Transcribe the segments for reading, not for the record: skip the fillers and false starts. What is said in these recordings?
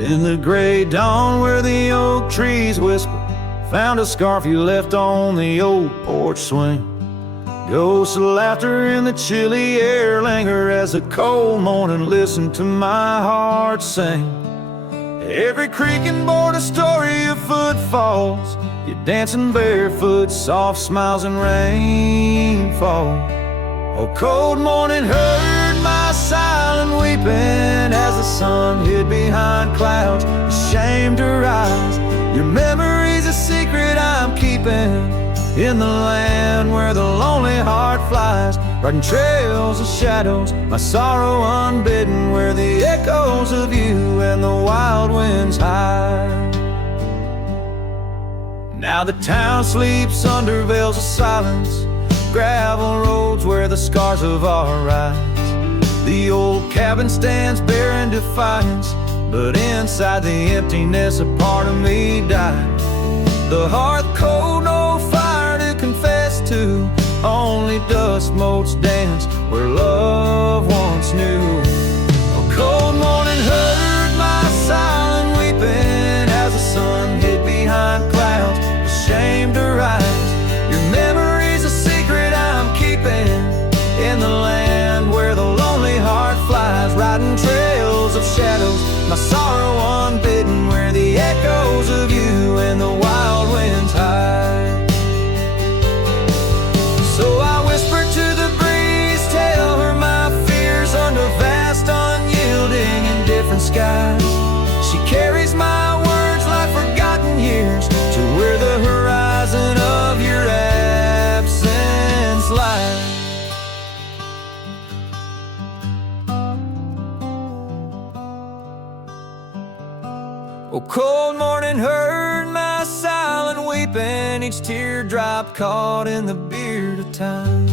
In the gray dawn where the oak trees whisper, found a scarf you left on the old porch swing. Ghosts of laughter in the chilly air linger as the cold morning listen to my heart sing. Every creaking board a story of footfalls, you dancing barefoot, soft smiles and rainfall. Oh, cold morning heard my silent weeping as the sun hid behind clouds, ashamed to rise. Your memory's a secret I'm keeping in the land where the lonely heart flies, riding trails of shadows, my sorrow unbidden, where the echoes of you and the wild winds hide. Now the town sleeps under veils of silence, gravel roads where the scars of our rides. The old cabin stands bare in defiance, but inside the emptiness a part of me died. The hearth cold, no fire to confess to, only dust motes dance where love once knew. A cold morning heard my silent weeping as the sun hid behind clouds, ashamed to rise. Your memory's a secret I'm keeping in the land where the lonely heart flies, riding trails of shadows, my sorrow unbidden, where the echoes of you and the wild winds hide. So I whisper to the breeze, tell her my fears under vast, unyielding, indifferent skies. She carries my words like forgotten years to where the horizon of your absence lies. Oh, cold morning heard my silent weeping, each teardrop caught in the beard of time.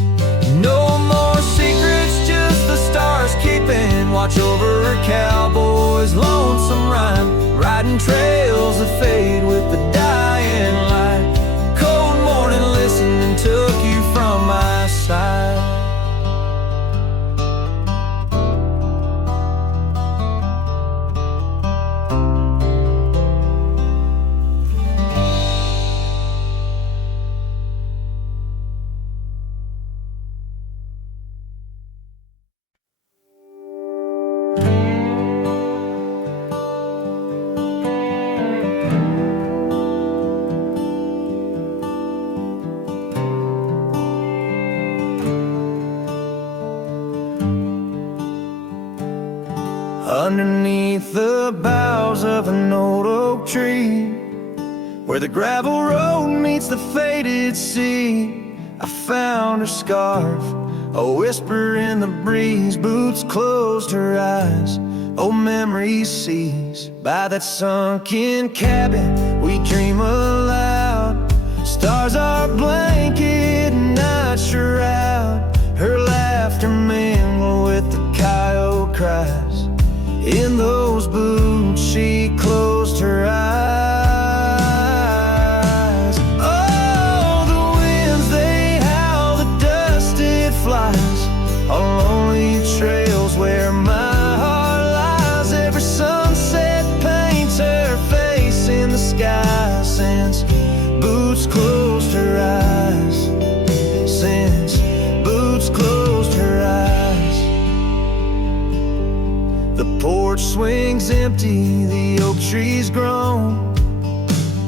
No more secrets, just the stars keeping watch over her cowboy's lonesome rhyme, riding trails that fade with the dying light. Cold morning listening took you from my side. Underneath the boughs of an old oak tree, where the gravel road meets the faded sea, I found her scarf, a whisper in the breeze. Boots closed her eyes, old memories seized. By that sunken cabin we dream aloud, stars are blanket and night shroud. Her laughter mingle with the coyote cries. In those boots she closed her eyes. Oh, the winds they howl, the dust it flies on lonely trails where my heart lies. Every sunset paints her face in the sky since boots closed her eyes. Since boots closed her eyes. The porch swings empty, the oak tree's grown,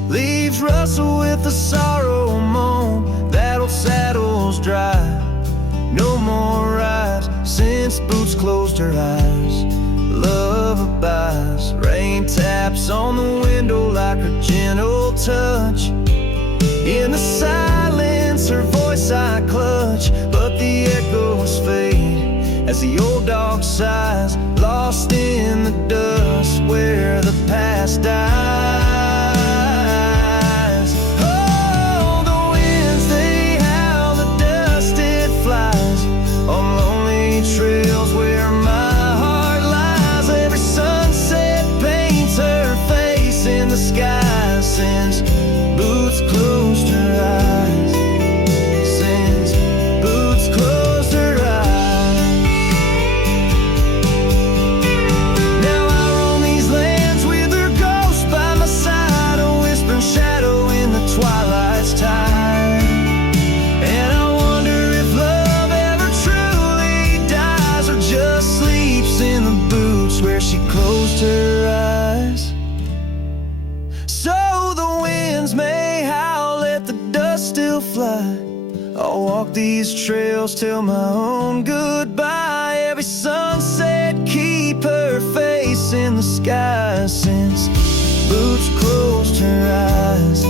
leaves rustle with the sorrow moan. That old saddle's dry, no more rides since boots closed her eyes. Love abides, rain taps on the window like her gentle touch. In the silence her voice I clutch, but the echoes fade as the old dog sighs, lost in the dust where the past dies. Oh, the winds they howl, the dust it flies on lonely trails where my heart lies. Every sunset paints her face in the sky since boots closed her eyes. Since boots closed her eyes. Now I still fly. I'll walk these trails till my own goodbye. Every sunset, keep her face in the sky. Since Boots closed her eyes,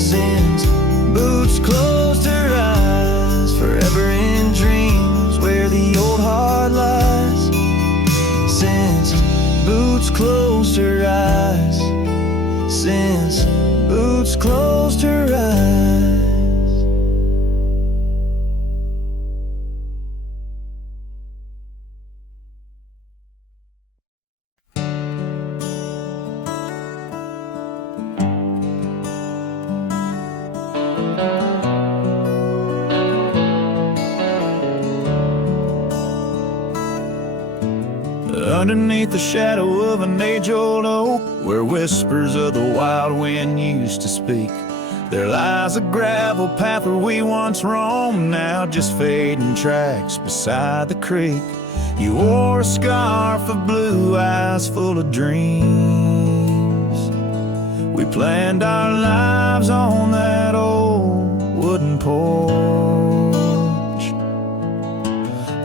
since Boots closed her eyes, forever in dreams where the old heart lies. Since Boots closed her eyes, since Boots closed her eyes. Underneath the shadow of an age-old oak, where whispers of the wild wind used to speak, there lies a gravel path where we once roamed, now just fading tracks beside the creek. You wore a scarf of blue eyes full of dreams. We planned our lives on that old wooden porch,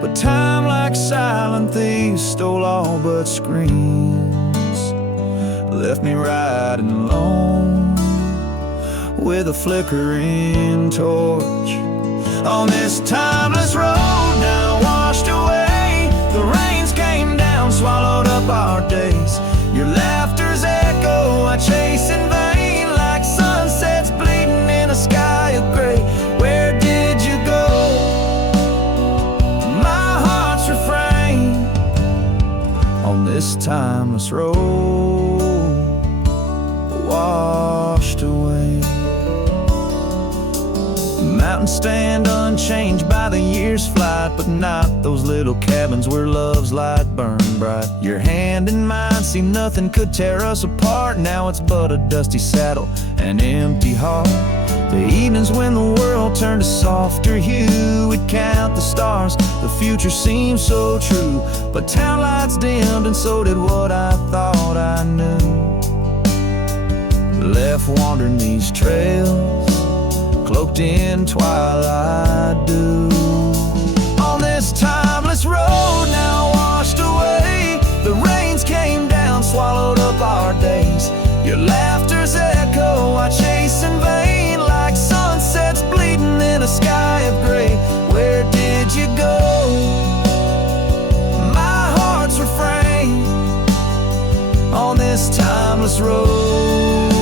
but time, like silent thieves, stole all but screams. Left me riding alone with a flickering torch on this timeless road, now washed away. The rains came down, swallowed up our days. Your laughter's echo I chase in vain, like sunsets bleeding in a sky of gray. Where did you go? On this timeless road, washed away. Mountains stand unchanged by the year's flight, but not those little cabins where love's light burned bright. Your hand in mine, see nothing could tear us apart. Now it's but a dusty saddle, an empty heart. The evenings when the world turned a softer hue, we'd count the stars, the future seemed so true. But town lights dimmed and so did what I thought I knew. Left wandering these trails, cloaked in twilight dew. On this timeless road, now washed away. The rains came down, swallowed up our days. Your laughter's echo I chase in vain, like sunsets bleeding in a sky of gray. Where did you go? My heart's refrain on this timeless road,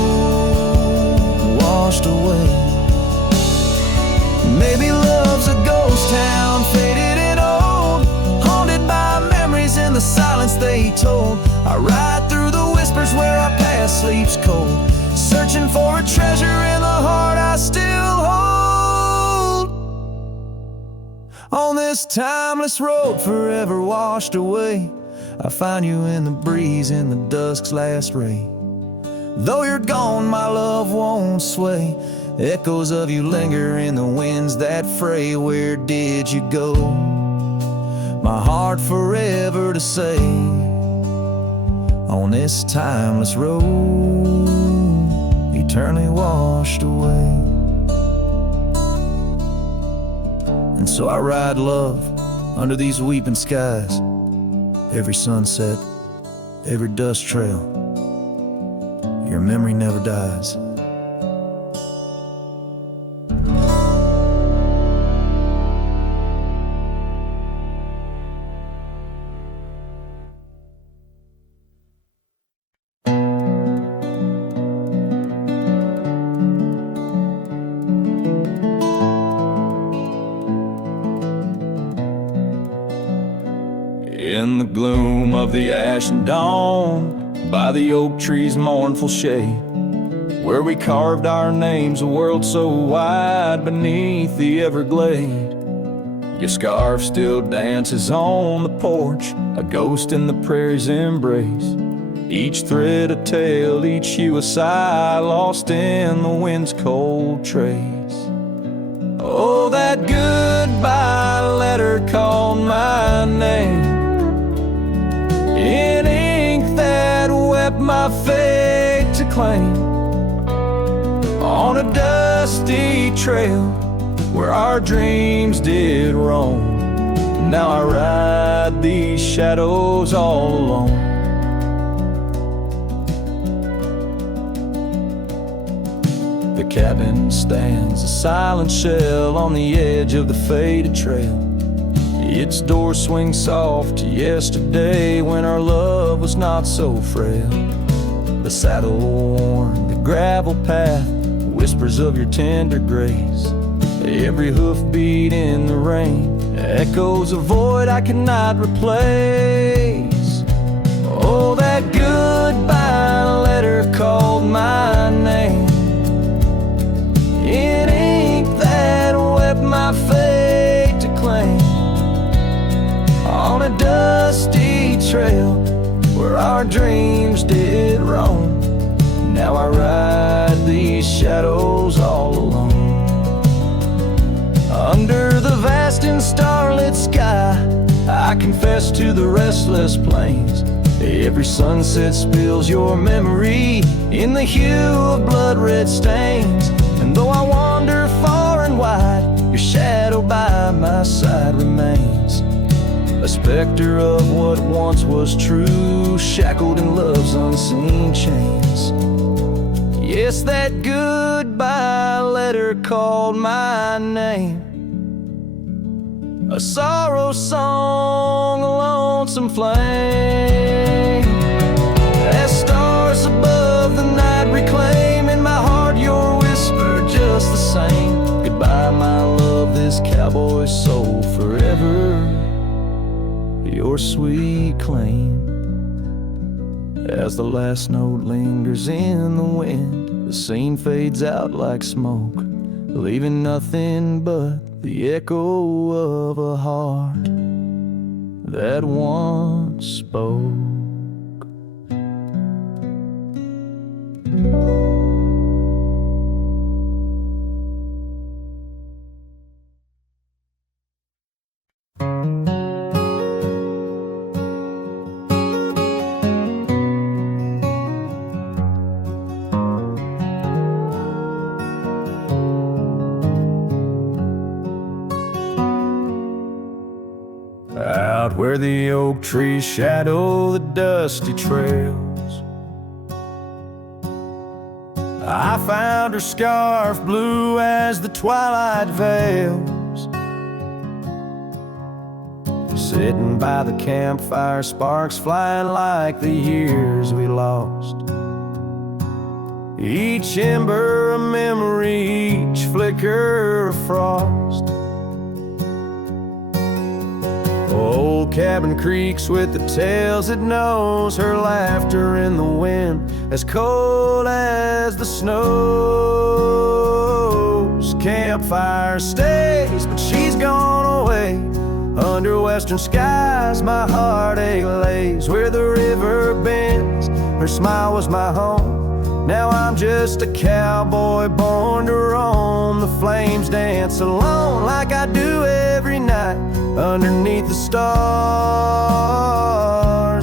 washed away. Maybe love's a ghost town, faded and old, haunted by memories in the silence they told. I ride through the whispers where our past sleeps cold, searching for a treasure in the heart I still hold. On this timeless road, forever washed away, I find you in the breeze in the dusk's last ray. Though you're gone, my love won't sway. Echoes of you linger in the winds that fray. Where did you go? My heart forever to say. On this timeless road, eternally washed away. And so I ride love under these weeping skies. Every sunset, every dust trail, your memory never dies. In the gloom of the ashen dawn, by the oak tree's mournful shade, where we carved our names, a world so wide beneath the everglade. Your scarf still dances on the porch, a ghost in the prairie's embrace. Each thread a tale, each hue a sigh, lost in the wind's cold trace. Oh, that goodbye letter called my name in ink that wept my fate to claim on a dust dusty trail where our dreams did roam. Now I ride these shadows all alone. The cabin stands a silent shell on the edge of the faded trail. Its door swings soft to yesterday when our love was not so frail. The saddle worn, the gravel path, whispers of your tender grace. Every hoofbeat in the rain echoes a void I cannot replace. Oh, that goodbye letter called my name in ink that wept my fate to claim. On a dusty trail where our dreams did roam. Now I ride these shadows all alone. Under the vast and starlit sky, I confess to the restless plains. Every sunset spills your memory in the hue of blood-red stains. And though I wander far and wide, your shadow by my side remains. A specter of what once was true, shackled in love's unseen chains. Yes, that goodbye letter called my name. A sorrow song, a lonesome flame. As stars above the night reclaim in my heart your whisper just the same. Goodbye, my love, this cowboy soul forever. Your sweet claim. As the last note lingers in the wind, the scene fades out like smoke, leaving nothing but the echo of a heart that once spoke. Out where the oak trees shadow the dusty trails, I found her scarf blue as the twilight veils. Sitting by the campfire, sparks flying like the years we lost. Each ember a memory, each flicker a frost. Old cabin creaks with the tales it knows, her laughter in the wind as cold as the snows. Campfire stays, but she's gone away. Under western skies my heartache lays. Where the river bends, her smile was my home. Now I'm just a cowboy born to roam. The flames dance alone like I do every night, underneath the stars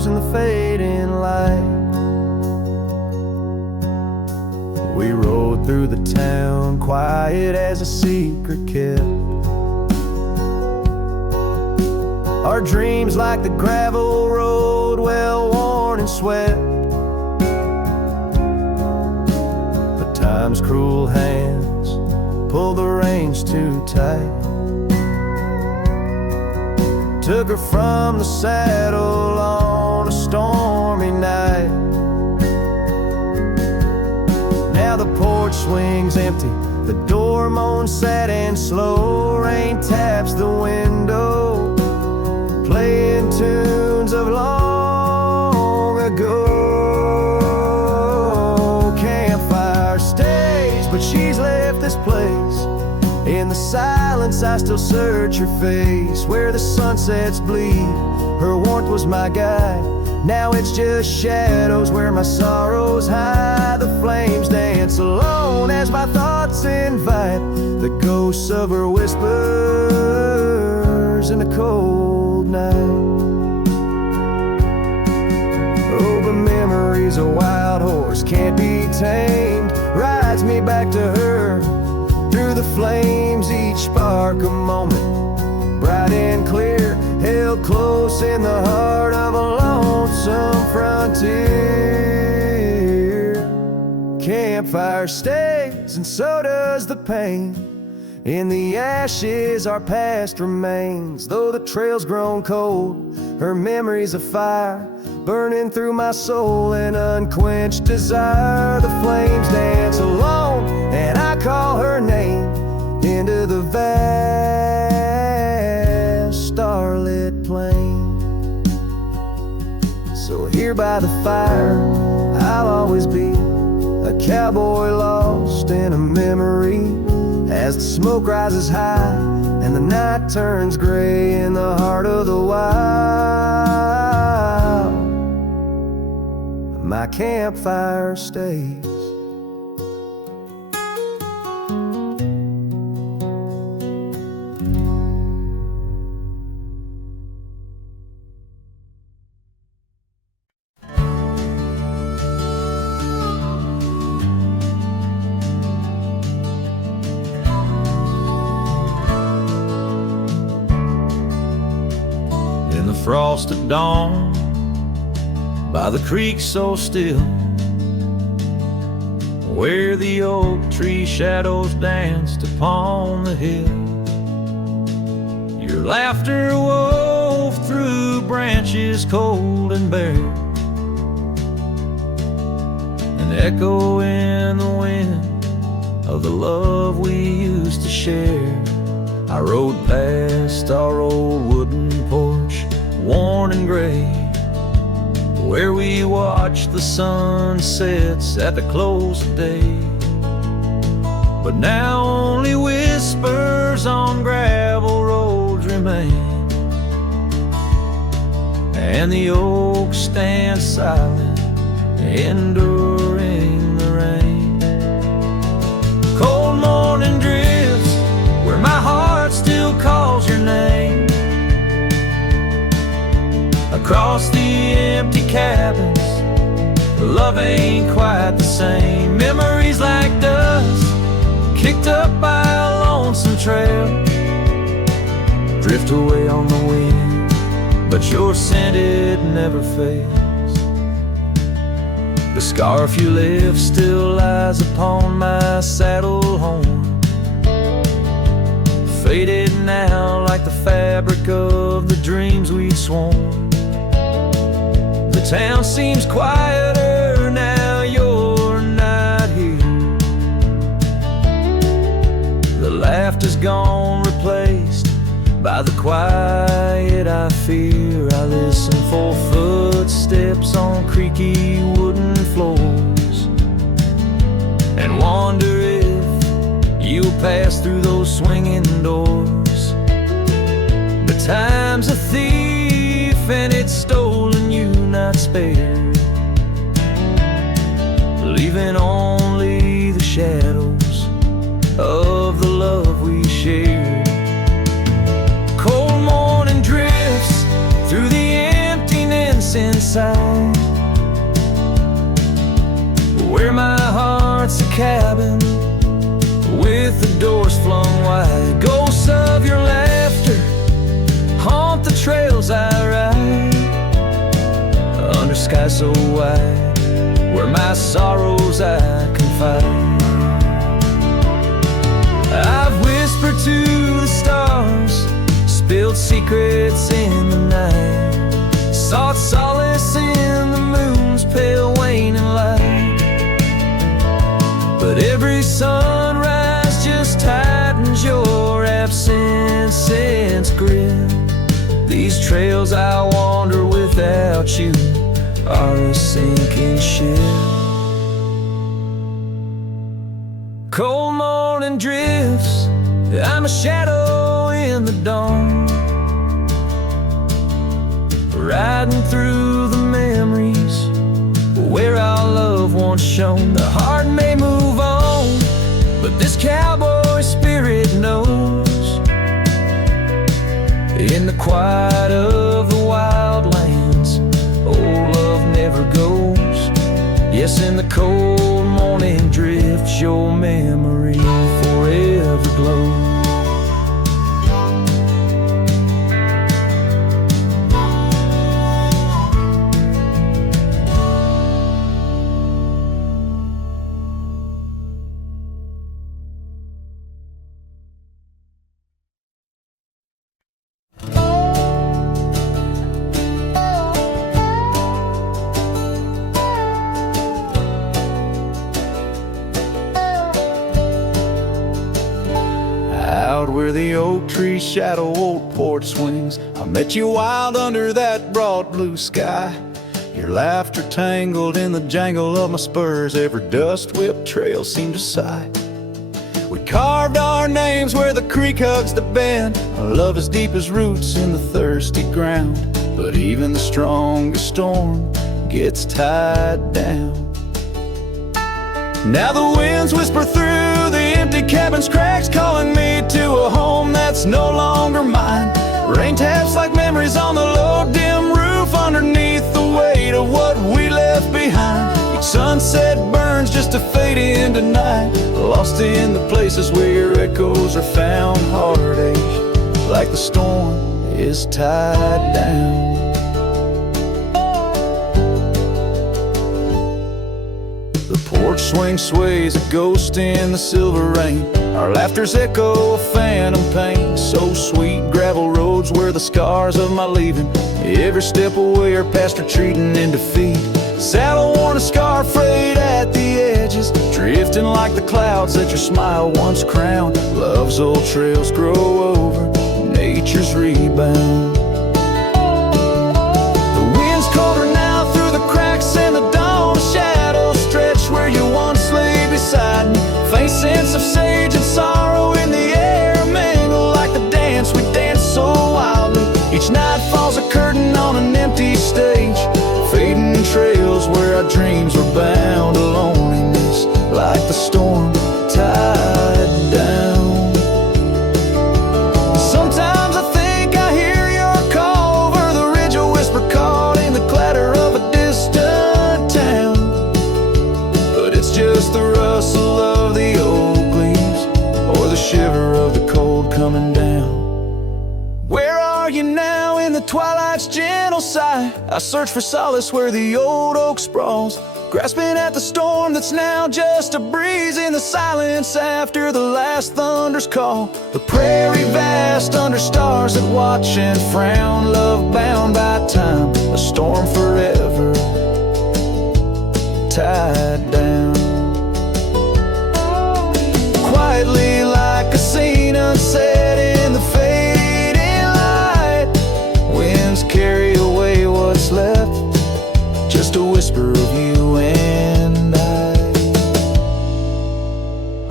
and the fading light. We rode through the town, quiet as a secret kept. Our dreams like the gravel road, well worn and swept. But time's cruel hands pulled the reins too tight, took her from the saddle on a stormy night. Now the porch swings empty, the door moans sad and slow. Rain taps the window, playing tunes of long ago. Campfire stays, but she's left this place. In the silence I still search her face. Where the sunsets bleed, her warmth was my guide. Now it's just shadows where my sorrows hide. The flames dance alone as my thoughts invite the ghosts of her whispers in the cold night. Oh, but memory's a wild horse, can't be tamed, rides me back to her through the flames, each spark a moment, bright and clear, held close in the heart of a lonesome frontier. Campfire stays, and so does the pain. In the ashes our past remains. Though the trail's grown cold, her memory's a fire, burning through my soul in unquenched desire. The flames dance alone, and I call her name into the vast starlit plain. So here by the fire I'll always be, a cowboy lost in a memory. As the smoke rises high and the night turns gray in the heart of the wild, my campfire stays. Frost at dawn, by the creek so still, where the oak tree shadows danced upon the hill. Your laughter wove through branches cold and bare, an echo in the wind of the love we used to share. I rode past our old wooden porch, worn and gray, where we watched the sunsets at the close of day. But now only whispers on gravel roads remain, and the oak stands silent, enduring the rain. Cold morning drifts where my heart still calls your name. Across the empty cabins, love ain't quite the same. Memories like dust, kicked up by a lonesome trail, drift away on the wind, but your scent, it never fails. The scarf you left still lies upon my saddle horn, faded now like the fabric of the dreams we'd sworn. The town seems quieter now you're not here. The laughter's gone, replaced by the quiet I fear. I listen for footsteps on creaky wooden floors, and wonder if you'll pass through those swinging doors. But time's a thief, and it's stolen you not spared, leaving only the shadows of the love we shared. Cold morning drifts through the emptiness inside, where my heart's a cabin with the doors flung wide. Ghosts of your laughter haunt the trails I ride, under sky so wide, where my sorrows I confide. I've whispered to the stars, spilled secrets in the night, sought solace in the moon's pale waning light. But every sunrise just tightens your absence's grip. These trails I wander without you are a sinking ship. Cold morning drifts, I'm a shadow in the dawn, riding through the memories where our love once shone. The heart may move on, but this cowboy spirit knows, in the quiet of the wildlands, old love never goes. Yes, in the cold morning drifts, your memory forever stars aglow. Where the oak tree shadow old porch swings, I met you wild under that broad blue sky. Your laughter tangled in the jangle of my spurs, every dust-whipped trail seemed to sigh. We carved our names where the creek hugs the bend, our love as deep as roots in the thirsty ground. But even the strongest storm gets tied down. Now the winds whisper through the empty cabin's cracks, calling me to a home that's no longer mine. Rain taps like memories on the low dim roof, underneath the weight of what we left behind. Each sunset burns just to fade into night, lost in the places where your echoes are found. Heartache like the storm is tied down. The porch swing sways, a ghost in the silver rain. Our laughter's echo, a phantom pain. So sweet, gravel roads were the scars of my leaving. Every step away are past retreating in defeat. Saddle worn, a scar frayed at the edges, drifting like the clouds that your smile once crowned. Love's old trails grow over nature's rebound. The wind's colder now through the cracks in the dawn. Shadows stretch where you once lay beside me. Faint sense of sage and sorrow in the air, mingle like the dance we danced so wildly. Each night falls a curtain on an empty stage, fading trails where our dreams were bound to loneliness, like the storm tied down. Sometimes I think I hear your call over the ridge, a whisper caught in the clatter of a distant town. But it's just the rustle of the oak leaves, or the shiver of the cold coming down. Where are you now in the twilight's gentle sigh? I search for solace where the old oak sprawls, grasping at the storm that's now just a breeze in the silence after the last thunder's call. The prairie vast under stars that watch and frown, love bound by time, a storm forever tied down. Quietly like a scene unset in the fading light, winds carry away what's left, just a whisper of you and I.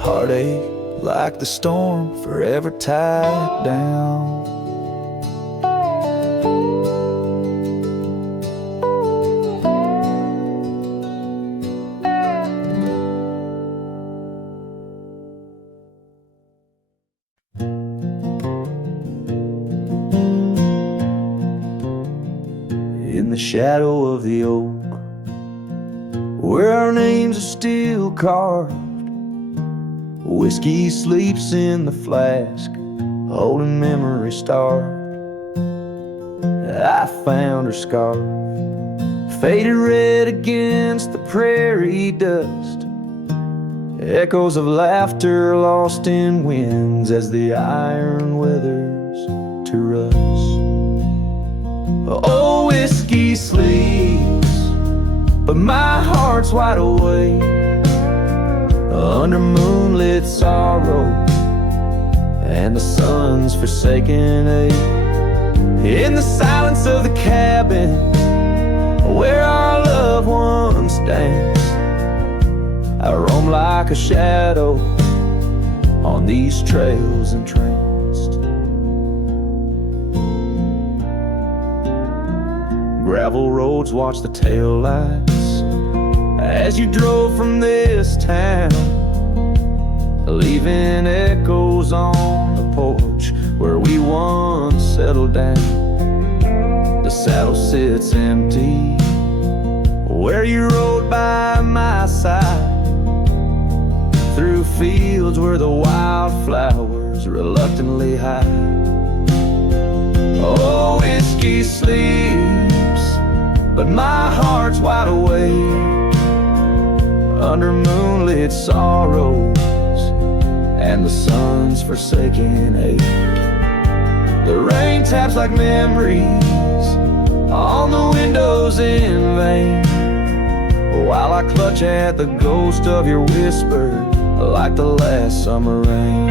Heartache like the storm forever tied down. In the shadow of the oak, where our names are still carved, whiskey sleeps in the flask, holding memory starved. I found her scarf, faded red against the prairie dust, echoes of laughter lost in winds as the iron weathers to rust. Oh, whiskey sleeps, but my heart's wide awake under moonlit sorrow and the sun's forsaken ache. In the silence of the cabin where our loved ones danced, I roam like a shadow on these trails entranced. Gravel roads watch the taillights as you drove from this town, leaving echoes on the porch where we once settled down. The saddle sits empty where you rode by my side, through fields where the wildflowers reluctantly hide. Oh, whiskey sleeps, but my heart's wide awake under moonlit sorrows and the sun's forsaken ache. The rain taps like memories on the windows in vain, while I clutch at the ghost of your whisper like the last summer rain.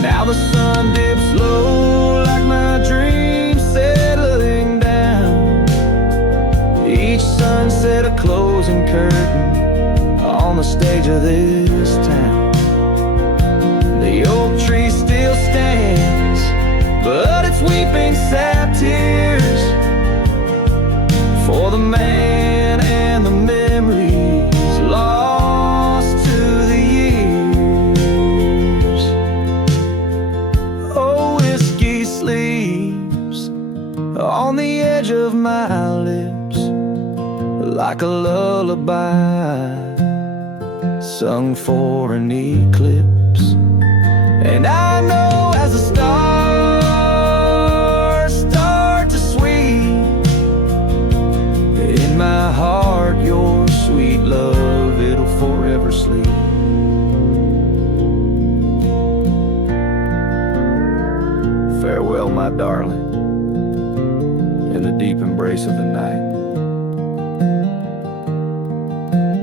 Now the sun dips low like my dreams settling down. Each sunset a closing curtain on the stage of this town. The oak tree still stands, but it's weeping sad tears for the man and the memories lost to the years. Oh, whiskey sleeps on the edge of my lips like a lullaby sung for an eclipse. And I know as the stars start to sweep in my heart, your sweet love, it'll forever sleep. Farewell, my darling, in the deep embrace of the night,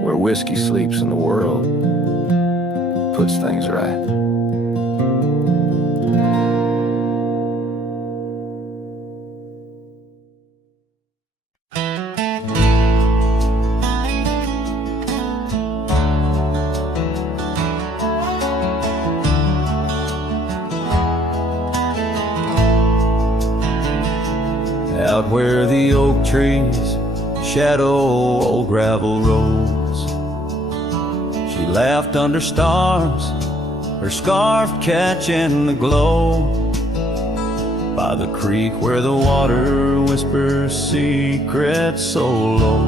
where whiskey sleeps and the world puts things right. Out where the oak trees shadow old gravel roads, she laughed under stars, her scarf catching the glow. By the creek where the water whispers secrets so low,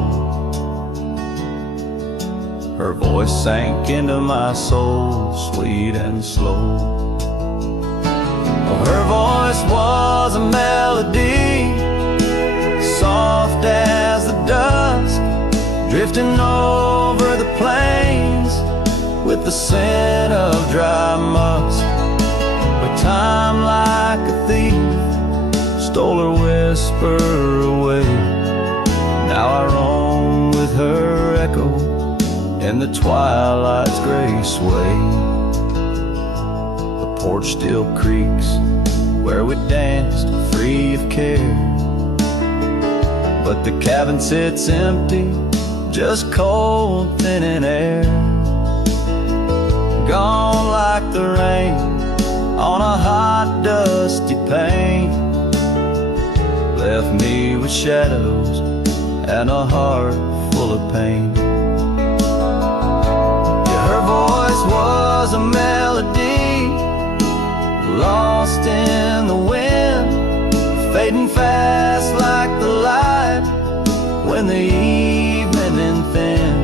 her voice sank into my soul, sweet and slow. Oh, her voice was a melody, soft as the dusk, drifting over the plains with the scent of dry musk. But time like a thief stole her whisper away. Now I roam with her echo in the twilight's gray sway. The porch still creaks where we danced free of care, but the cabin sits empty, just cold, thinning air. Gone like the rain on a hot, dusty pane, left me with shadows and a heart full of pain. Yeah, her voice was a melody, lost in the wind, fading fast like the light when the evening thin.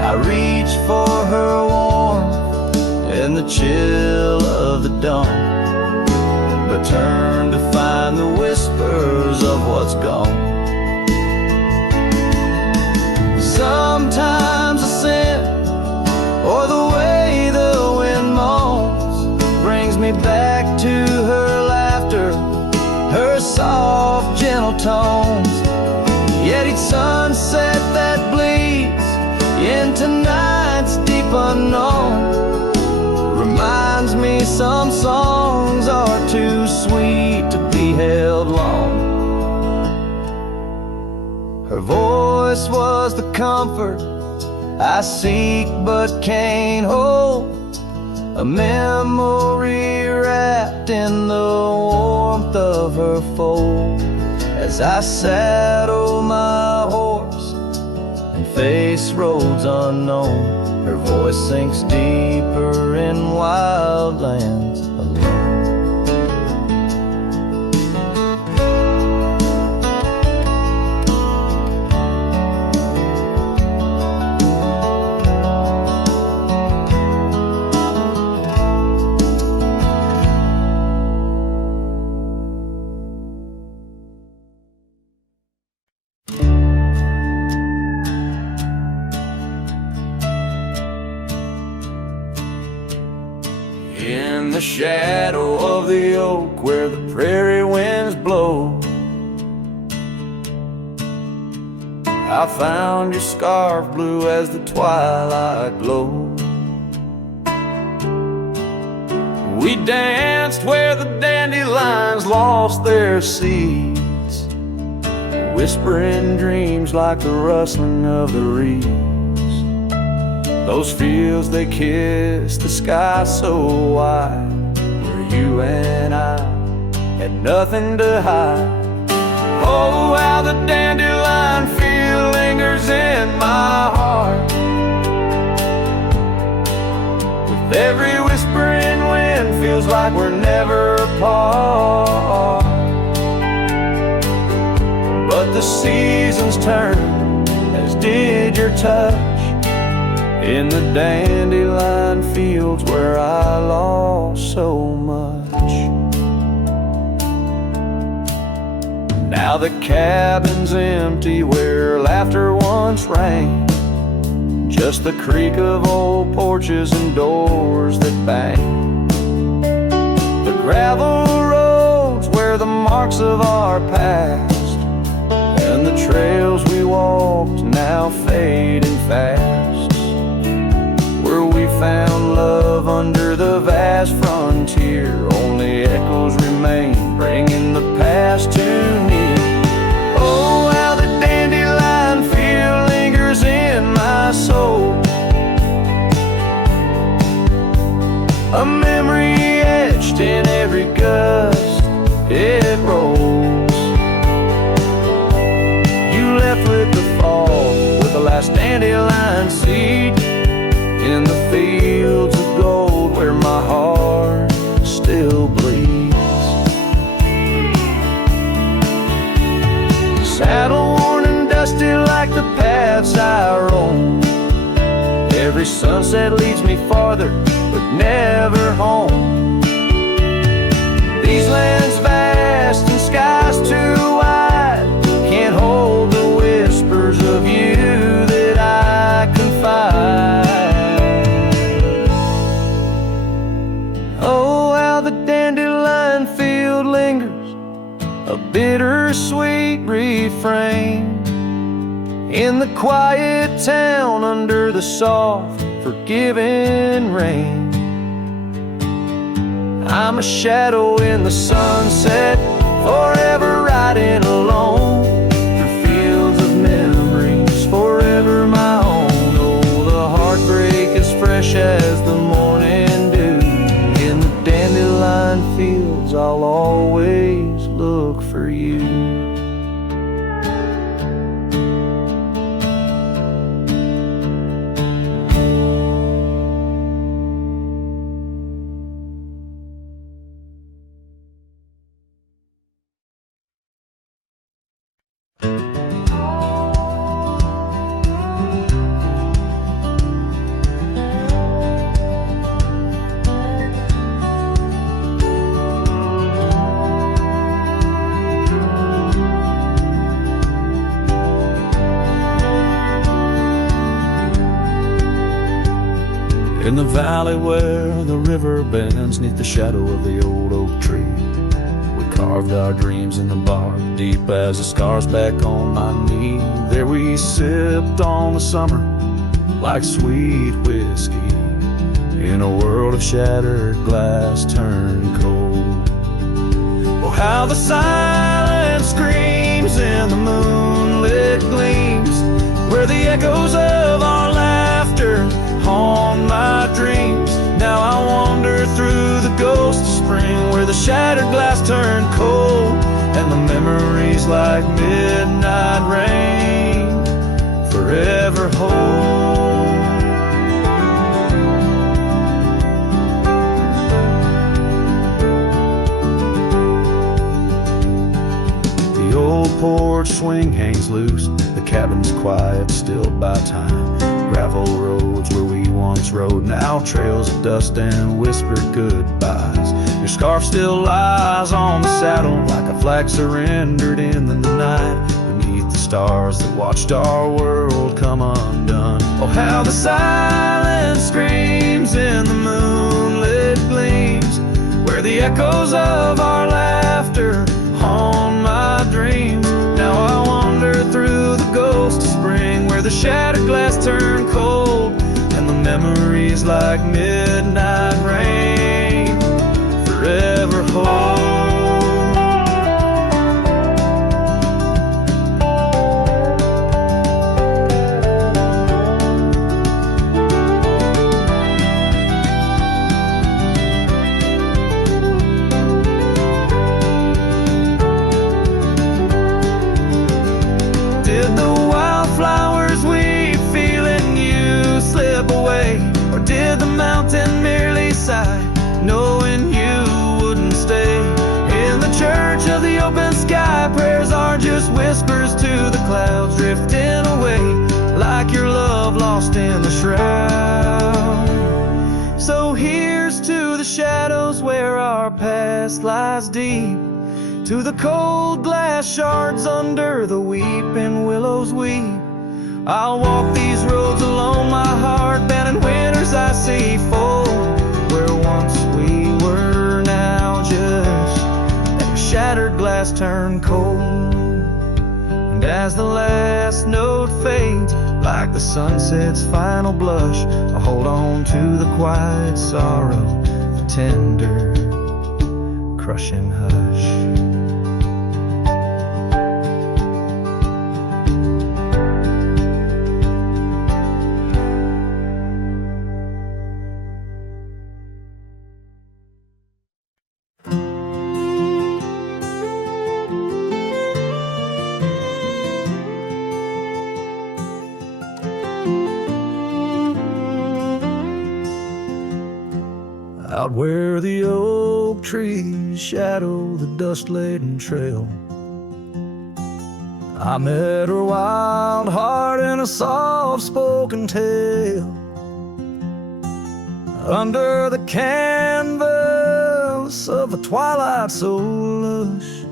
I reached for her warmth in the chill of the dawn, but turned to find the whispers of what's gone. Sometimes the scent or the way the wind moans brings me back to her laughter, her soft, gentle tones. Yet each sunset that bleeds into night's deep unknown reminds me some songs are too sweet to be held long. Her voice was the comfort I seek but can't hold, a memory wrapped in the warmth of her fold. As I saddle my horse and face roads unknown, her voice sinks deeper in wild lands alone. In the shadow of the oak where the prairie winds blow, I found your scarf blue as the twilight glowed. We danced where the dandelions lost their seeds, whispering dreams like the rustling of the reeds. Those fields, they kissed the sky so wide, where you and I had nothing to hide. Oh, how the dandelion feel lingers in my heart, with every whispering wind feels like we're never apart. But the seasons turn, as did your touch, in the dandelion fields where I lost so much. Now the cabin's empty where laughter once rang, just the creak of old porches and doors that bang. The gravel roads where the marks of our past, and the trails we walked now fading fast, where we found love under the vast frontier. Only echoes remain, bringing the past too near. Oh, how the dandelion feel lingers in my soul, a memory etched in every gust it rolls. You left with the fall, with the last dandelion seed, in the fields of gold where my heart still bleeds. Saddle worn and dusty like the paths I roam, every sunset leads me farther, but never home. These lands vast and skies too wide can't hold the whispers of you that I confide. Oh, how the dandelion field lingers, a bittersweet refrain, in the quiet town under the soft, forgiving rain. I'm a shadow in the sunset, forever riding alone, through fields of memories, forever my own. Oh, the heartbreak is fresh as the morning dew, in the dandelion fields I'll always look for you. In the valley where the river bends, neath the shadow of the old oak tree, we carved our dreams in the bark, deep as the scars back on my knee. There we sipped on the summer like sweet whiskey, in a world of shattered glass turned cold. Oh, how the silence screams in the moonlit gleams, where the echoes of our laughter haunt my dreams. Now I wander through the ghost of spring, where the shattered glass turned cold, and the memories like midnight rain forever hold. The old porch swing hangs loose, the cabin's quiet, stilled by time. Gravel roads where we once rode, now trails of dust and whispered goodbyes. Your scarf still lies on the saddle like a flag surrendered in the night, beneath the stars that watched our world come undone. Oh, how the silence screams in the moonlit gleam, the echoes of our laughter haunt my dream. Now I wander through the ghost of spring, where the shattered glass turned cold, and the memories like midnight rain forever hold. Did the wildflowers we feel in you slip away? Or did the mountain merely sigh, knowing you wouldn't stay? In the church of the open sky, prayers are just whispers to the clouds, drifting away like your love lost in the shroud. So here's to the shadows where our past lies deep, to the cold glass shards under the weeping willows weep. I'll walk these roads alone, my heart bent in winters I see fold, where once we were, now just a shattered glass turned cold. And as the last note fades, like the sunset's final blush, I hold on to the quiet sorrow, the tender, crushing hush. Out where the oak trees shadow the dust-laden trail, I met her wild heart in a soft-spoken tale. Under the canvas of a twilight so lush,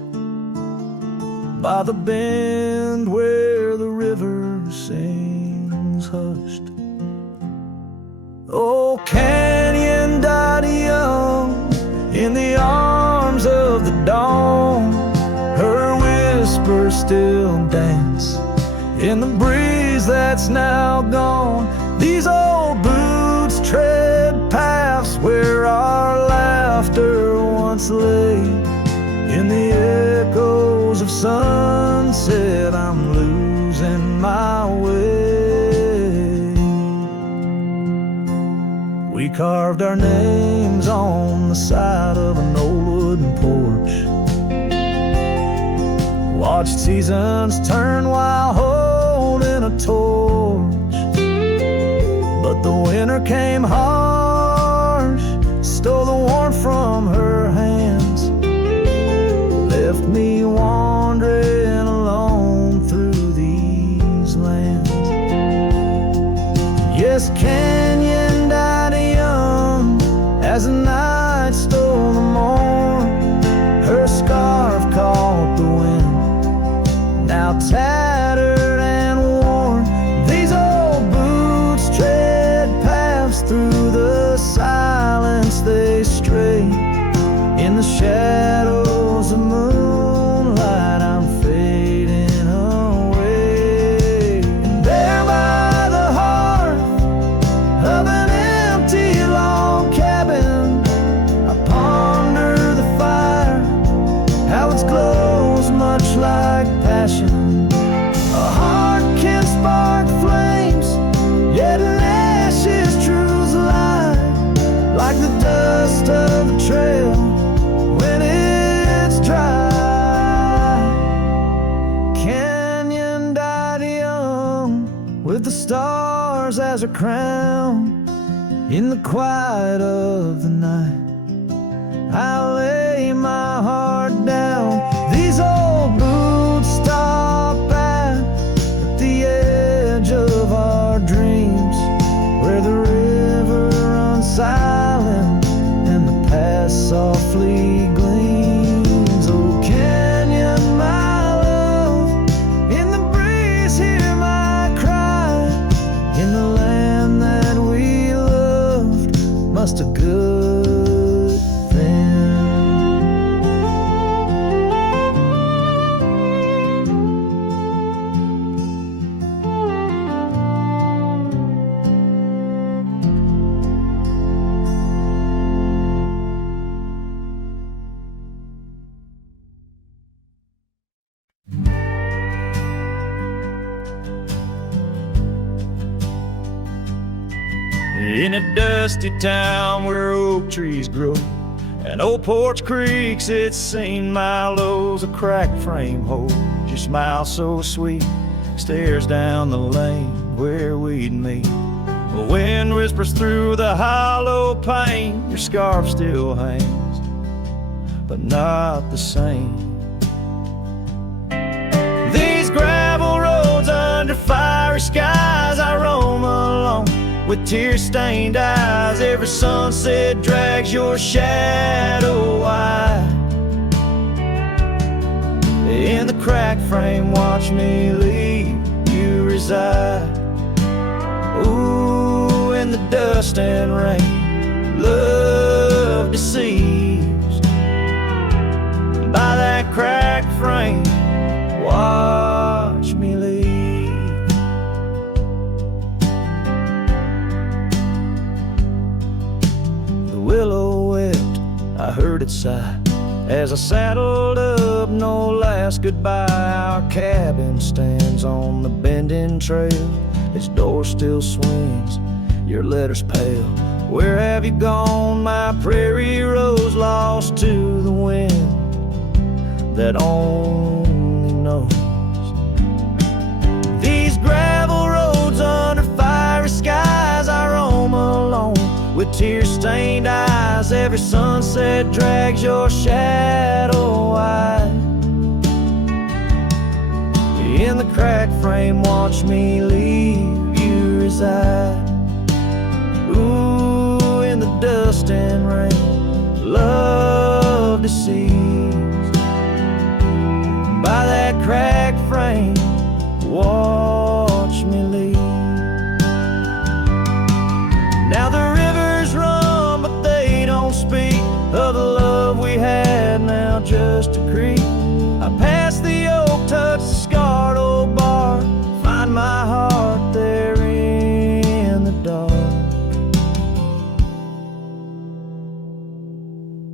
by the bend where the river sings hushed. Oh, canyon died young in the arms of the dawn. Her whispers still dance in the breeze that's now gone. These old boots tread paths where our laughter once lay. In the echoes of sunset, I'm losing my way. We carved our names on the side of an old wooden porch, watched seasons turn while holding a torch. But the winter came harsh, stole the warmth from her hands, left me wandering alone through these lands. Yes, canyon died young as the night stole the morn. Her scarf caught the wind, now tattered and worn. These old boots tread paths through the silence they stray. In the shadows of moonlight, I'm fading away. And there by the hearth of an empty log cabin, I ponder the fire, how its glows much like passion. A heart can spark flames, yet in ashes truths lie, like the dust of the trail when it's dry. Canyon died young with the stars as her crown. In the quiet of the night, I lay my heart down. These old boots stop at the edge of our dreams, where the river runs silent and the past softly gleams. Oh, canyon, my love, in the breeze hear my cry. In the land that we loved, must a good thing in a dusty town where oak trees grow. And old Porch Creek's its seen my lows, a cracked frame hold. Your smile so sweet stares down the lane where we'd meet. The wind whispers through the hollow pane. Your scarf still hangs, but not the same. These gravel roads under fiery skies, I roam alone with tear-stained eyes. Every sunset drags your shadow wide. In the cracked frame, watch me leave, you reside. Ooh, in the dust and rain, love deceives. By that cracked frame, watch me leave. The willow wept, I heard it sigh as I saddled up, no last goodbye. Our cabin stands on the bending trail, its door still swings, your letters pale. Where have you gone, my prairie rose, lost to the wind that only knows? These gravel roads under fiery skies, I roam alone with tear-stained eyes. Every sunset drags your shadow wide. In the cracked frame, watch me leave, you reside. Ooh, in the dust and rain, love deceives. By that cracked frame, watch me leave. Now the rivers run, but they don't speak of the love we had, now just a creek. I pass the oak, touch the scarred old bar, find my heart there in the dark.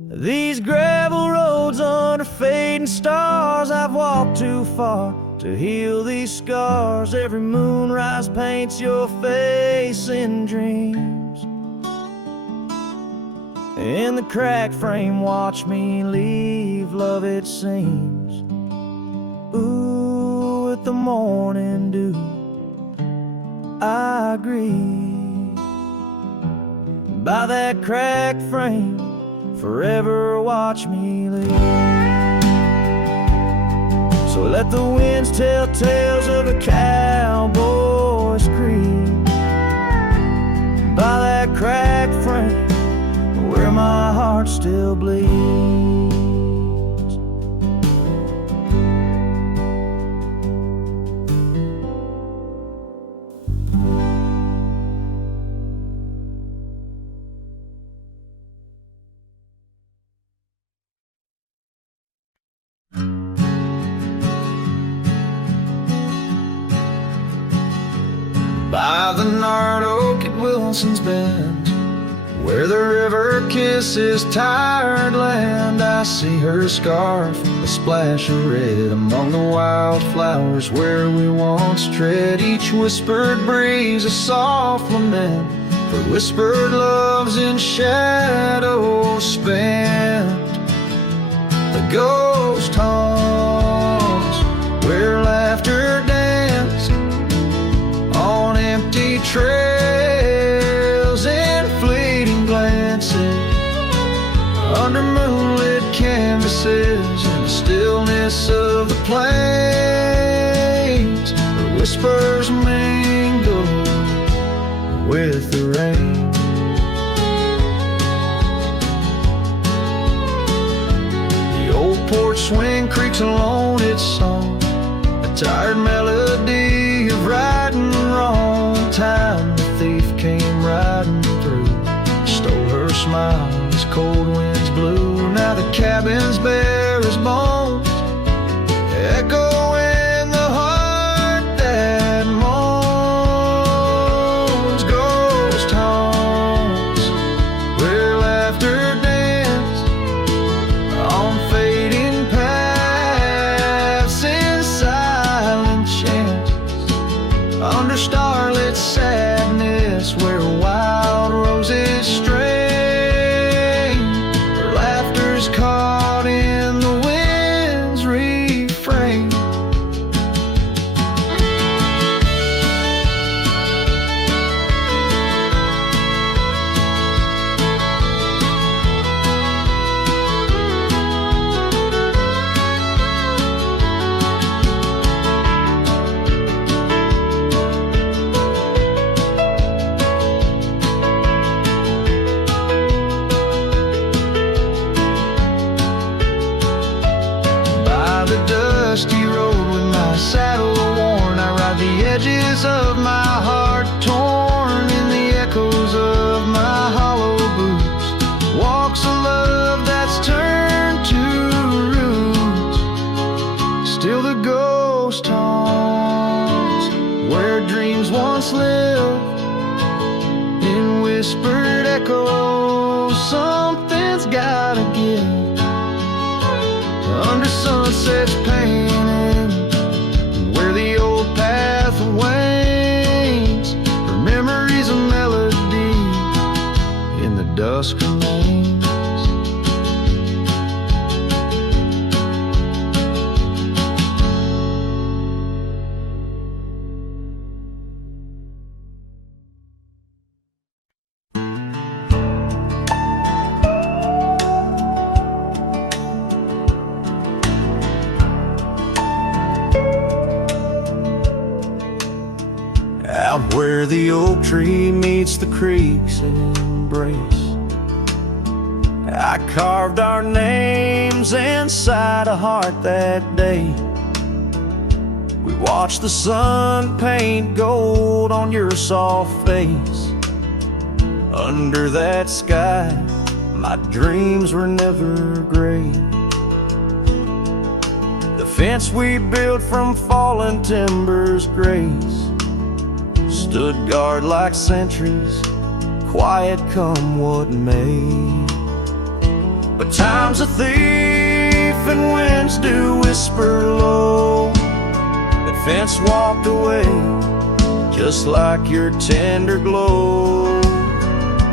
These gravel roads under fading stars, I've walked too far to heal these scars. Every moonrise paints your face in dreams. In the cracked frame, watch me leave, love it seems. Ooh, with the morning dew, I agree. By that cracked frame, forever watch me leave. So let the winds tell tales of a cowboy's creed. By that cracked frame, where my heart still bleeds. By the gnarled oak at Wilson's Bend, where the river kisses tired land, I see her scarf, a splash of red among the wildflowers where we once tread. Each whispered breeze a soft lament for whispered loves in shadow spent. The ghost haunts where laughter danced on empty trails and fleeting glances under moonlit canvases in the stillness of the plains. The whispers mingle with the rain. The old porch swing creaks alone its song, a tired melody of right and wrong. Time the thief came riding through, stole her smile as cold winds blew. Now the cabin's bare as bones, echo in the heart that moans. Ghost haunts where laughter danced on fading paths in silent chants, under starlit sadness where wild roses sunsets painted, where the old path wanes, her memories a melody in the dusk remains. Out where the oak tree meets the creek's embrace, I carved our names inside a heart that day. We watched the sun paint gold on your soft face. Under that sky, my dreams were never gray. The fence we built from fallen timbers grace stood guard like sentries, quiet come what may. But time's a thief and winds do whisper low. That fence walked away, just like your tender glow.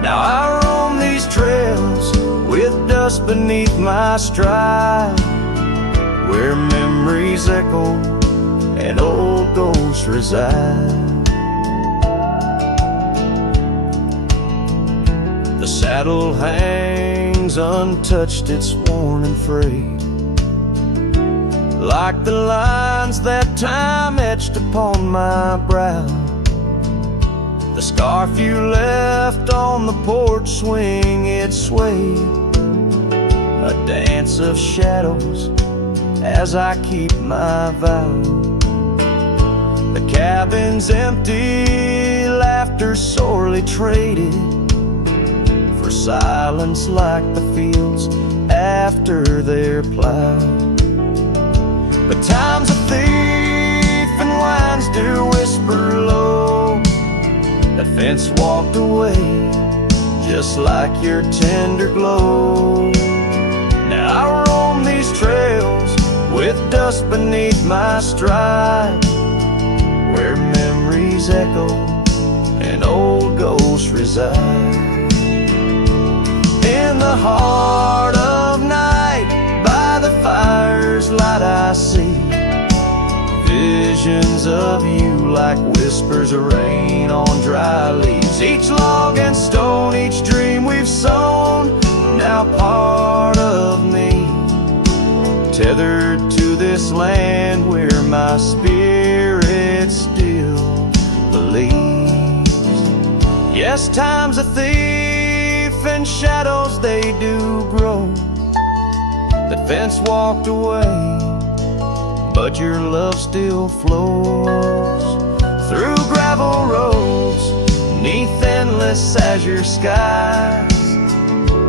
Now I roam these trails with dust beneath my stride, where memories echo and old ghosts reside. The saddle hangs untouched, it's worn and frayed, like the lines that time etched upon my brow. The scarf you left on the porch swing, it swayed, a dance of shadows as I keep my vow. The cabin's empty, laughter sorely traded for silence like the fields after they're plowed. But time's a thief and winds do whisper low. That fence walked away, just like your tender glow. Now I roam these trails with dust beneath my stride, where memories echo and old ghosts reside. In the heart of night, by the fire's light I see visions of you like whispers of rain on dry leaves. Each log and stone, each dream we've sown, now part of me, tethered to this land where my spirit still believes. Yes, time's a thief and shadows they do grow. That fence walked away, but your love still flows through gravel roads, neath endless azure skies.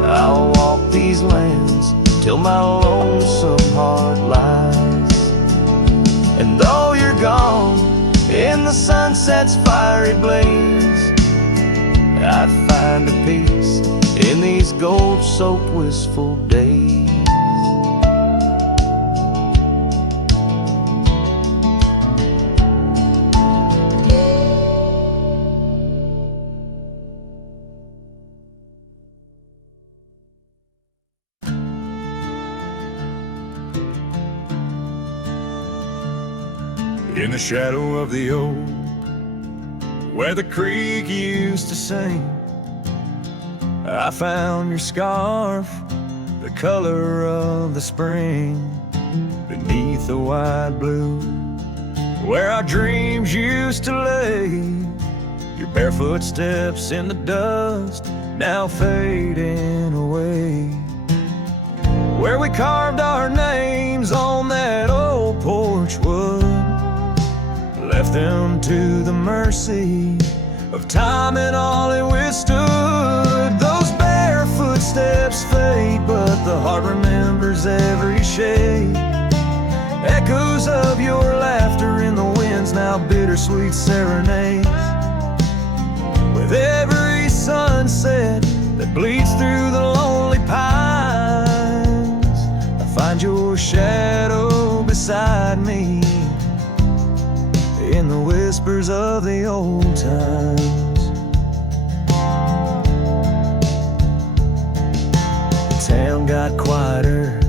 I'll walk these lands till my lonesome heart lies. And though you're gone in the sunset's fiery blaze, I'd find a peace in these gold-soaked wistful days. In the shadow of the oak, where the creek used to sing, I found your scarf, the color of the spring, beneath the wide blue, where our dreams used to lay. Your barefoot steps in the dust, now fading away, where we carved our names on that old porch wood, left them to the mercy of time and all it withstood. Those bare footsteps fade, but the heart remembers every shade. Echoes of your laughter in the winds, now bittersweet serenades. With every sunset that bleeds through the lonely pines, I find your shadow whispers of the old times. The town got quieter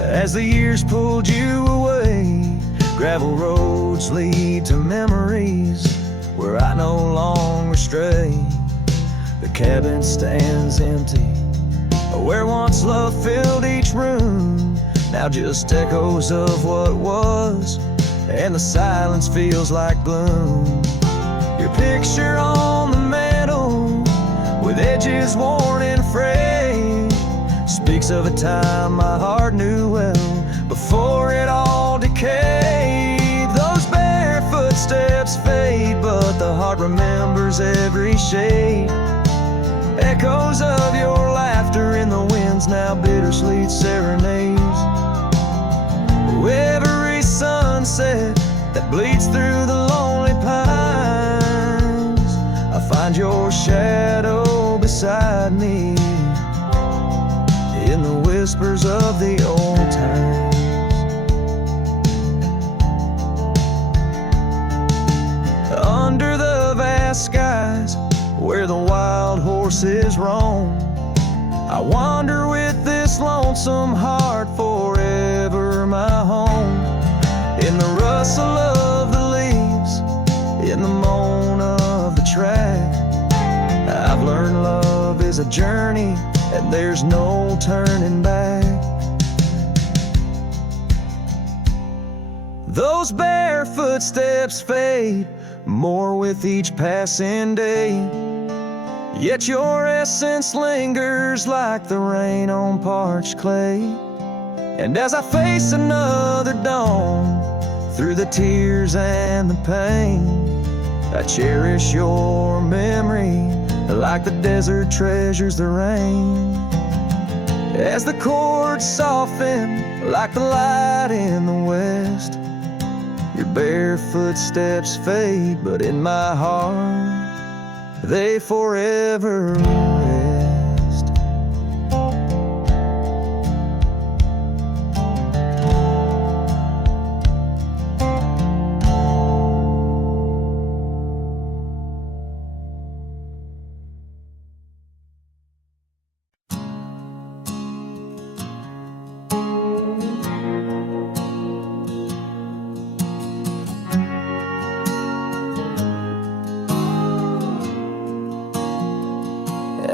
as the years pulled you away. Gravel roads lead to memories where I no longer stray. The cabin stands empty where once love filled each room. Now just echoes of what was, and the silence feels like gloom. Your picture on the mantle, with edges worn and frayed, speaks of a time my heart knew well, before it all decayed. Those bare footsteps fade, but the heart remembers every shade. Echoes of your laughter in the wind's now bittersweet serenades. Every sunset that bleeds through the lonely pines, I find your shadow beside me in the whispers of the old times. Under the vast skies where the wild horses roam, I wander with this lonesome heart, forever my home. In the rustle of the leaves, in the moan of the track, I've learned love is a journey and there's no turning back. Those bare footsteps fade more with each passing day, yet your essence lingers like the rain on parched clay. And as I face another dawn, through the tears and the pain, I cherish your memory like the desert treasures the rain. As the chords soften like the light in the west, your bare footsteps fade, but in my heart they forever rest.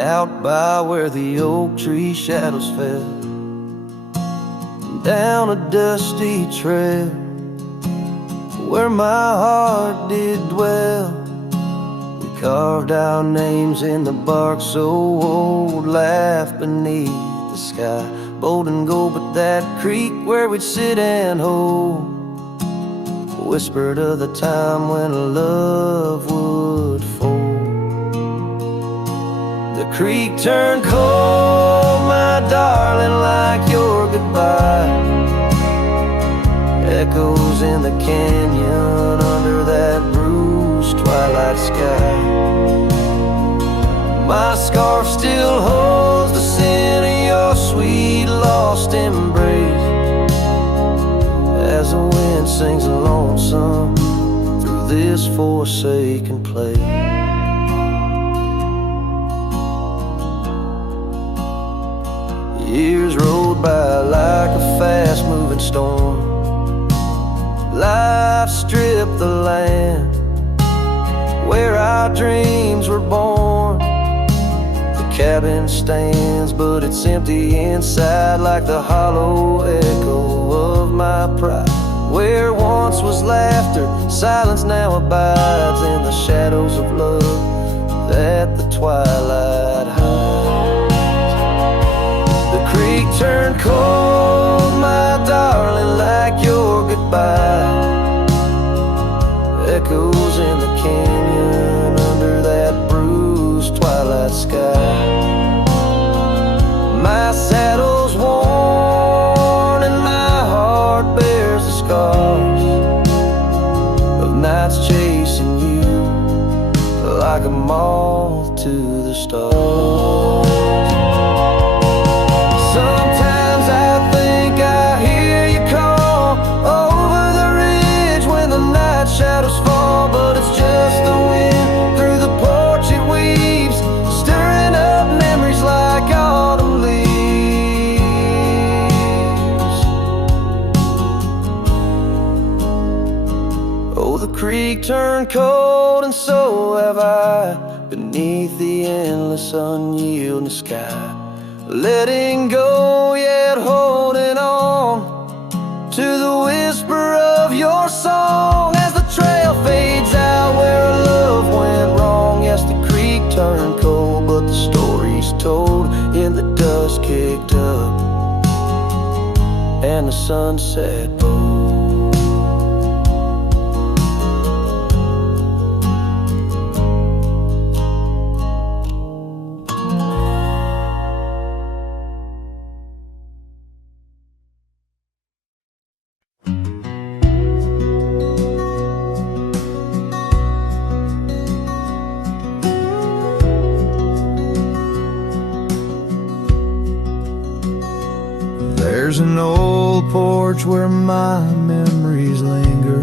Out by where the oak tree shadows fell, down a dusty trail where my heart did dwell. We carved our names in the bark so old, laughed beneath the sky, bold and gold. But that creek where we'd sit and hold whispered of the time when love would fold. The creek turned cold, my darling, like your goodbye. Echoes in the canyon under that bruised twilight sky. My scarf still holds the scent of your sweet lost embrace, as the wind sings a lonesome through this forsaken place. Years rolled by like a fast-moving storm. Life stripped the land where our dreams were born. The cabin stands, but it's empty inside, like the hollow echo of my pride. Where once was laughter, silence now abides in the shadows of love that the twilight hides. The creek turned cold, my darling, like your goodbye. Echoes in the canyon under that bruised twilight sky. My saddle's worn and my heart bears the scars of nights chasing you like a moth to the stars. creek turned cold, and so have I, beneath the endless unyielding sky. Letting go yet holding on to the whisper of your song. As the trail fades out where love went wrong. Yes, the creek turned cold, but the story's told in the dust kicked up and the sunset bold. There's an old porch where my memories linger,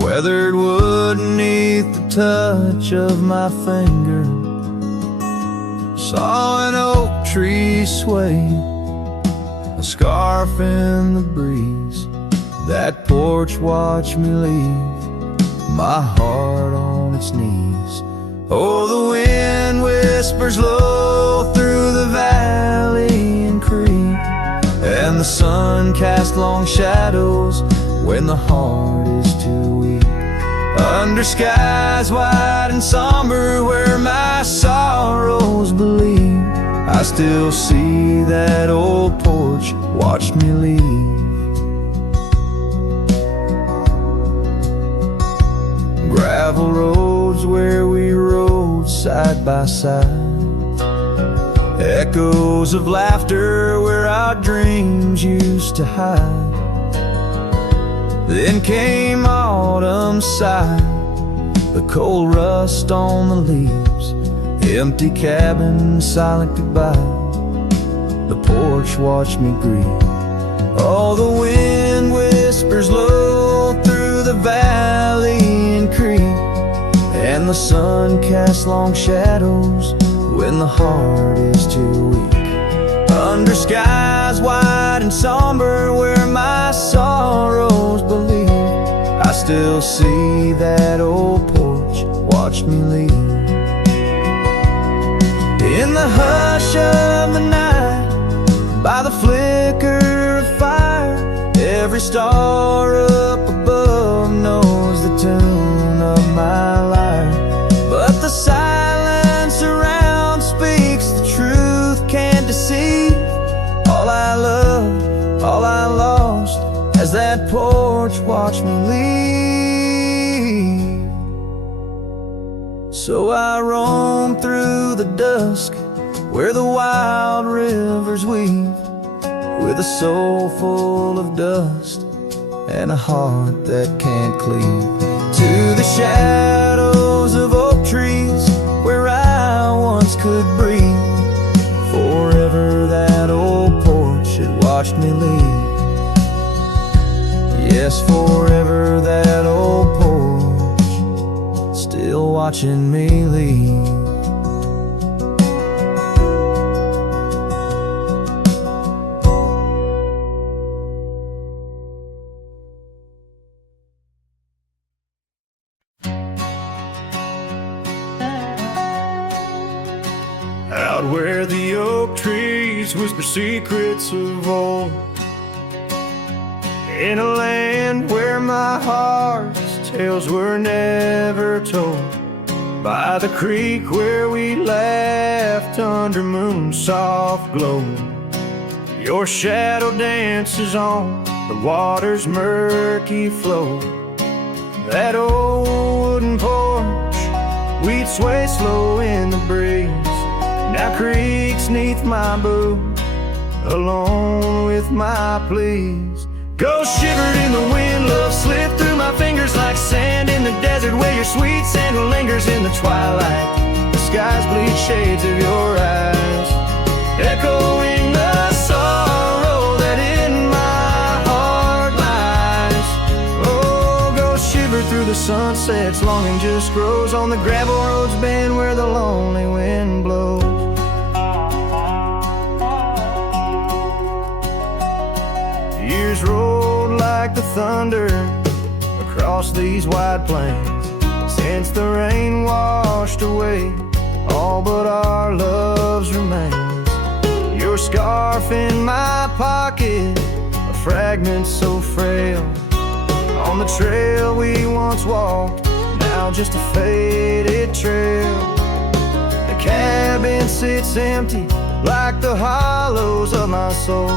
weathered wood beneath the touch of my finger. Saw an oak tree sway, a scarf in the breeze. That porch watched me leave, my heart on its knees. Oh, the wind whispers low through the valley and creek, and the sun casts long shadows when the heart is too weak. Under skies wide and somber where my sorrows believe, I still see that old porch watch me leave. Gravel roads where we rode side by side, echoes of laughter where our dreams used to hide. Then came autumn sigh, the cold rust on the leaves, empty cabin, silent goodbye. The porch watched me grieve. Oh, the wind whispers low through the valley and creek, and the sun casts long shadows when the heart is too weak. Under skies wide and somber where my sorrows believe, I still see that old porch watch me leave. In the hush of the night, by the flicker of fire, every star up above knows the tune of my lyre. But the silence around speaks the truth, can't deceive. All I loved, all I lost, as that porch watched me leave. So I roam through the dusk where the wild rivers weave, with a soul full of dust and a heart that can't cleave. To the shadows of oak trees where I once could breathe, forever that old porch had watched me leave. Yes, forever that old porch still watching me leave. Out where the oak trees whisper secrets of old, in a land where my heart's tales were never told, by the creek where we laughed under moon's soft glow, your shadow dances on the water's murky flow. That old wooden porch, we'd sway slow in the breeze, now creaks neath my boot, alone with my pleas. Ghost shivered in the wind, love slipped through my fingers like sand in the desert, where your sweet scent lingers in the twilight. The skies bleed shades of your eyes, echoing the sorrow that in my heart lies. Oh, ghost shivered through the sunsets, longing just grows on the gravel roads bend where the lonely wind blows. Years rolled like the thunder across these wide plains since the rain washed away all but our loves remains. Your scarf in my pocket, a fragment so frail, on the trail we once walked, now just a faded trail. The cabin sits empty like the hollows of my soul,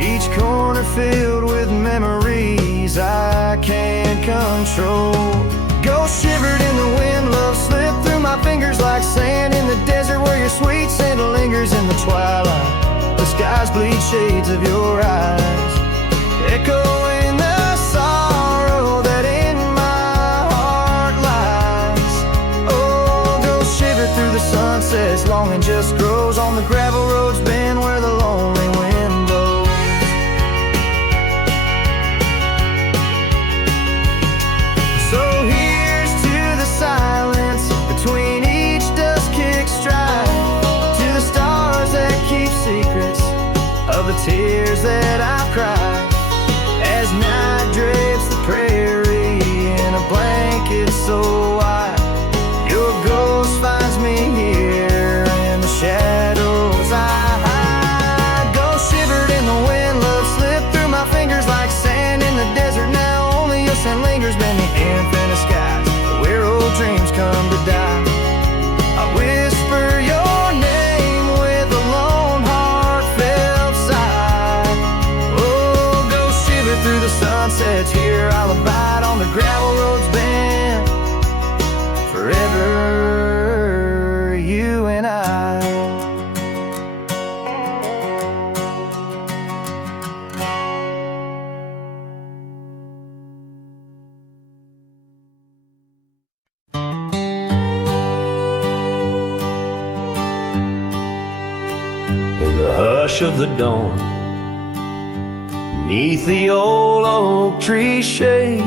each corner filled with memories I can't control. Ghost shivered in the wind, love slipped through my fingers like sand in the desert where your sweet scent lingers in the twilight. The skies bleed shades of your eyes, echoing the sorrow that in my heart lies. Oh, ghost shiver through the sunsets, longing just grows on the gravel roads bend where the lonely wind blows. So here's to the silence between each dust-kicked stride, to the stars that keep secrets of the tears that I've cried, as night drapes the prairie in a blanket so white. Your ghost finds me here in the shadows I hide. Ghost shivered in the wind, love slipped through my fingers like sand in the desert. Now only your scent lingers beneath infinite skies where old dreams come to die. I whisper your name with a lone heartfelt sigh. Oh, ghost shiver through the sunsets, here I'll abide on the gravel roads bend forever, you and I. In the hush of the dawn, neath the old oak tree shade,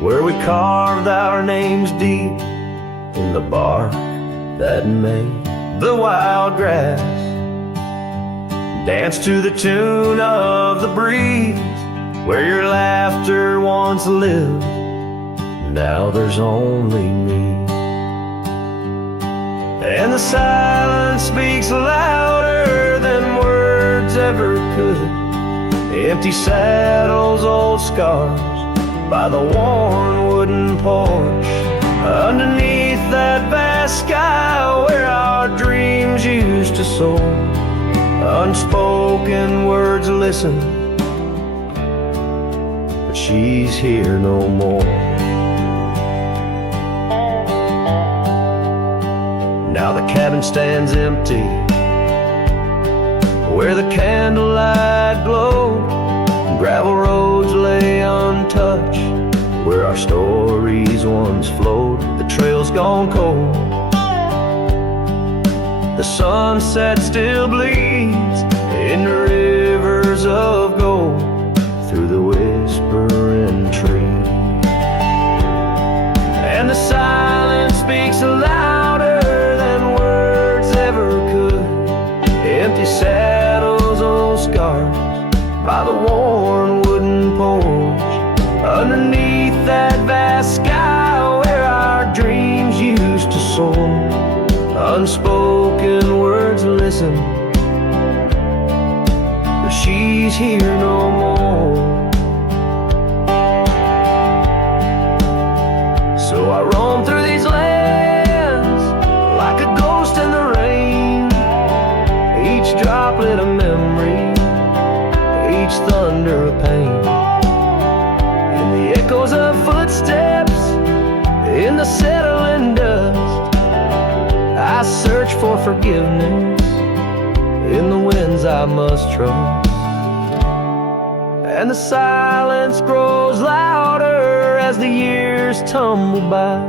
where we carved our names deep in the bark that made the wild grass dance to the tune of the breeze, where your laughter once lived, now there's only me. And the silence speaks louder than words ever could. Empty saddles, old scars by the worn wooden porch, underneath that vast sky where our dreams used to soar. Unspoken words listen, but she's here no more. Now the cabin stands empty, where the candlelight glowed. Gravel roads lay untouched, where our stories once flowed. The trail's gone cold, the sunset still bleeds in rivers of gold through the whispering trees. And the silence speaks louder than words ever could. Empty saddles, old scars by the worn wooden porch, underneath that vast sky where our dreams used to soar. Unspoken words listen, but she's here no more. So I roam through these lands like a ghost in the rain, each droplet a memory, each thunder a pain. In the echoes of footsteps, in the settling dust, I search for forgiveness in the winds I must trust. And the silence grows louder as the years tumble by.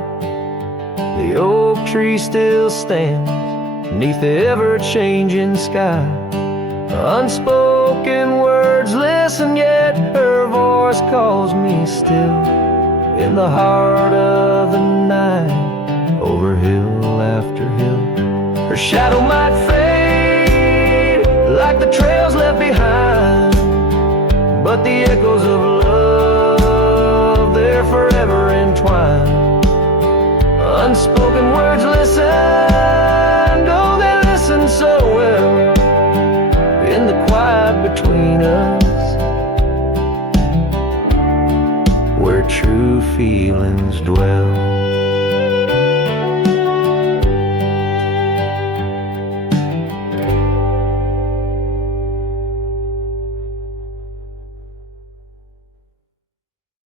The oak tree still stands beneath the ever-changing sky. Unspoken words listen, yet her voice calls me still. In the heart of the night, over hill after hill, her shadow might fade like the trails left behind, but the echoes of love, they're forever Unspoken words listened, oh, they listen so well in the quiet between us, where true feelings dwell.